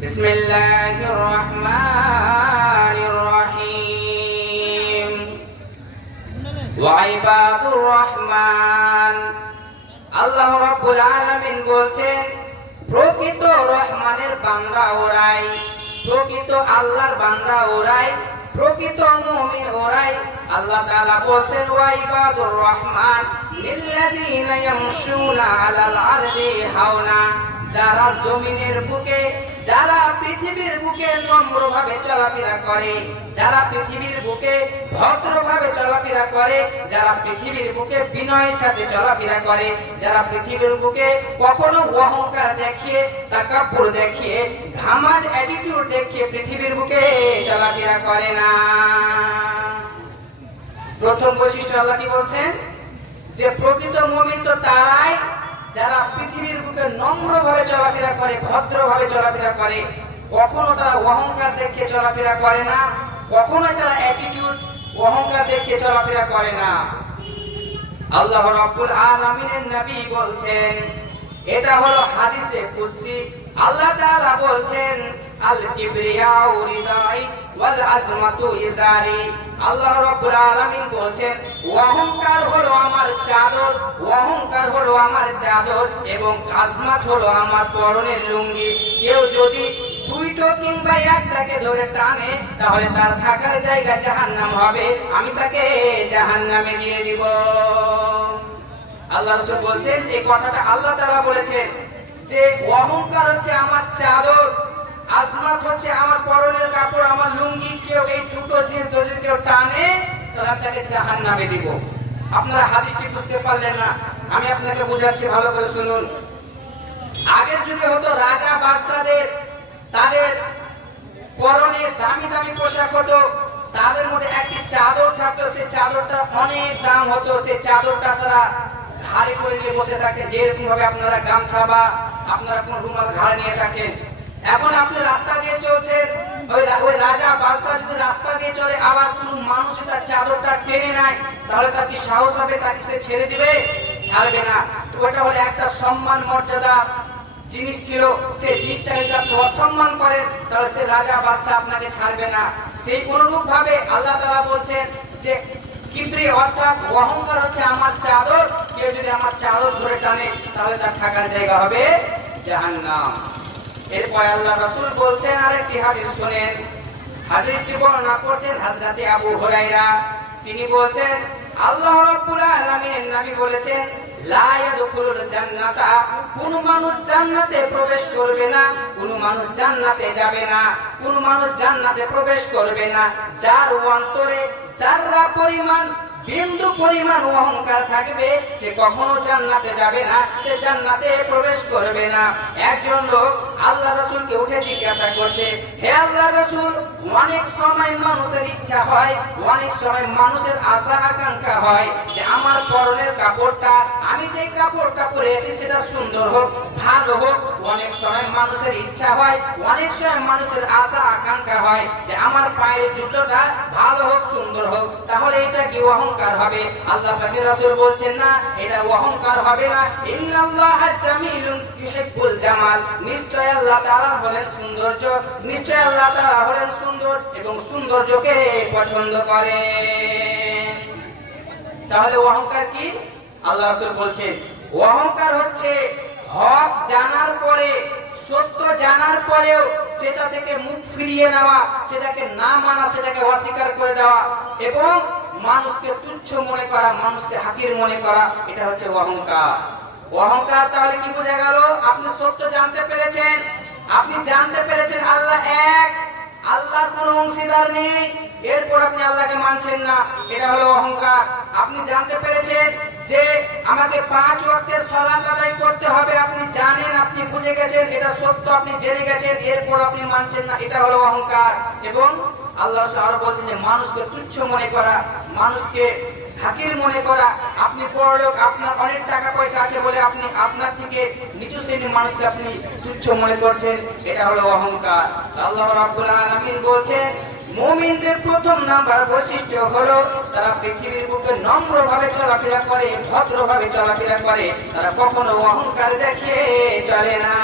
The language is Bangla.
বিসমিল্লাহির রহমানির রহিম। ওয়া ইবাদুর রহমান, আল্লাহ রাব্বুল আলামিন বলছেন প্রকৃত রহমানের বান্দা ওরাই, প্রকৃত আল্লাহর বান্দা ওরাই, প্রকৃত মুমিন ওরাই। আল্লাহ তাআলা বলছেন ওয়া ইবাদুর রহমান লিল্লাযিনা ইয়ামশুনা আলাল আরদি হাওনা, যারা জমিনের বুকে, যারা পৃথিবীর বুকে নম্রভাবে চলাফেরা করে, যারা পৃথিবীর বুকে ভদ্রভাবে চলাফেরা করে, যারা পৃথিবীর বুকে বিনয়ের সাথে চলাফেরা করে, যারা পৃথিবীর বুকে কখনো অহংকার দেখিয়ে, তাকাব্বুর দেখিয়ে, ঘামাট অ্যাটিটিউড দেখিয়ে পৃথিবীর বুকে চলাফেরা করে না। প্রথম বৈশিষ্ট্য আল্লাহ কি বলছেন? যে প্রকৃত মুমিন তো তারাই যারা পৃথিবীর বুকে নম্রভাবে চলাফেরা করে, ভদ্রভাবে চলাফেরা করে, কখনো তারা অহংকার দেখিয়ে চলাফেরা করে না, কখনো তারা অ্যাটিটিউড অহংকার দেখিয়ে চলাফেরা করে না। আল্লাহ রাব্বুল আলামিনের নবী বলছেন, এটা হলো হাদিসে কুদসি, আল্লাহ তাআলা বলছেন আল কিবরিয়াউ রিদাই ওয়াল আজমাতু ইজারি। আল্লাহ রাব্বুল আলামিন বলছেন অহংকার হলো আমার চাদর, অহংকার হলো আমার চাদর এবং আজমাত হলো আমার পরনের লুঙ্গি। কেউ যদি দুইটো কিংবা একটাকে ধরে টানে তাহলে তার থাকার জায়গা জাহান্নাম হবে, আমি তাকে জাহান্নামে দিয়ে দিব। আল্লাহ রাসূল বলছেন, এই কথাটা আল্লাহ তাআলা বলেছেন যে অহংকার হচ্ছে আমার চাদর, আজমাত হচ্ছে আমার পরনের কাপড়, আমার লুঙ্গি। কেউ এই দুটো জিনিস যদি কেউ টানে তাহলে তাকে জাহান্নামে দিব। আপনারা হাদিসটি বুঝতে পারলেন না, আমি আপনাকে বোঝাচ্ছি, ভালো করে শুনুন। আগের যুগে হতো রাজা বাদশাদের তাদের পরনে দামি দামি পোশাক হতো, তাদের মধ্যে একটি চাদর থাকতো, সেই চাদরটা অনেক দাম হতো, সেই চাদরটা তারা ঘাড়ে করে নিয়ে বসে থাকেন, যেরকম ভাবে আপনারা গামছা বা আপনারা কোন রুমাল ঘাড়ে নিয়ে থাকেন। এখন আপনি রাস্তা দিয়ে চলছেন, ওই রাজা বাদশা যদি রাস্তা দিয়ে চলে আবার কোন মানুষ তার চাদরটা টেনে নেয় তাহলে তার কি সাহস হবে? তাকে সে ছেড়ে দিবে? ছাড়বে না। তো ওটা হলো একটা সম্মান মর্যাদা জিনিস ছিল, সেই জিনিসটাকে যদি আপনি অসম্মান করেন তাহলে সে রাজা বাদশা আপনাকে ছাড়বে না। সেই অনুরূপ ভাবে আল্লাহ তাআলা বলছেন যে কিবরি অর্থাৎ অহংকার হচ্ছে আমার চাদর, কেউ যদি আমার চাদর ধরে টানে তাহলে তার থাকার জায়গা হবে জাহান্নাম। এরপর আল্লাহ রাসূল বলছেন আরেকটি হাদিস শুনেন, হাদিসটি বর্ণনা করছেন হযরতে আবু হুরায়রা। তিনি বলছেন আল্লাহ রাব্বুল আলামিনের নবী বলেছেন লা ইয়াদখুলুল জান্নাতা, কোন মানুষ জান্নাতে প্রবেশ করবে না, কোন মানুষ জান্নাতে যাবে না, কোন মানুষ জান্নাতে প্রবেশ করবে না যার অন্তরে যারা পরিমাণ বিন্দু পরিমাণ অহংকার থাকবে, সে কখনো জান্নাতে যাবে না, সে জান্নাতে প্রবেশ করবে না। একজন লোক আল্লাহ রাসূলকে উঠে জিজ্ঞাসা করছে, হে আল্লাহ রাসূল, অনেক সময় মানুষের ইচ্ছা হয়, অনেক সময় মানুষের আশা আকাঙ্ক্ষা হয় যে আমার পরনের কাপড়টা, আমি যে কাপড়টা পরে আছি সেটা সুন্দর হোক, ভালো হোক। অনেক সময় মানুষের ইচ্ছা হয়, অনেক সময় মানুষের আশা আকাঙ্ক্ষা হয় যে আমার পায়ের জুতোটা ভালো হোক, সুন্দর হোক। তাহলে এটা কি অহংকার হবে? আল্লাহ পাকের রাসূল বলছেন না, এটা অহংকার হবে না। ইন্নাল্লাহা জামিলুন ইউহিব্বুল জামাল, নিশ্চয় আল্লাহ তাআলা হলেন সৌন্দর্য, নিশ্চয় আল্লাহ তাআলা হলেন সুন্দর এবং সৌন্দর্যকে পছন্দ করেন। তাহলে অহংকার কি? আল্লাহ রাসূল বলছেন অহংকার হচ্ছে হক জানার পরে, সত্য জানার পরেও সেটা থেকে মুখ ফিরিয়ে নেওয়া, সেটাকে না মানা, সেটাকে অস্বীকার করে দেওয়া এবং মানুষকে তুচ্ছ মনে করা, মানুষকে হাকির মনে করা, এটা হচ্ছে অহংকার। অহংকার তাহলে কি বোঝা গেল? আপনি সত্য জানতে পেরেছেন, আপনি জানতে পেরেছেন আল্লাহ এক, আল্লাহর কোনো অংশীদার নেই, এরপর আপনি আল্লাহকে মানছেন না, এটা হলো অহংকার। আপনি জানতে পেরেছেন যে আমাকে 5 ওয়াক্তের সালাত আদায় করতে হবে, আপনি জানেন, আপনি বুঝে গেছেন, এটা সত্য, আপনি জেনে গেছেন, এরপর আপনি মানছেন না, এটা হলো অহংকার। এবং আল্লাহ আরো বলছেন যে মানুষকে তুচ্ছ মনে করা, মানুষকে হাকির মনে করা। আপনি বড়লোক, আপনার অনেক টাকা পয়সা আছে বলে আপনি আপনার থেকে নিচু শ্রেণীর মানুষকে আপনি তুচ্ছ মনে করছেন, এটা হলো অহংকার। আল্লাহ রাব্বুল আলামিন বলছেন মুমিনদের প্রথম নাম্বার বৈশিষ্ট্য হলো তারা পৃথিবীর বুকে নম্রভাবে চলাফেরা করে, ভদ্রভাবে চলাফেরা করে, তারা কখনো অহংকার দেখিয়ে চলে না।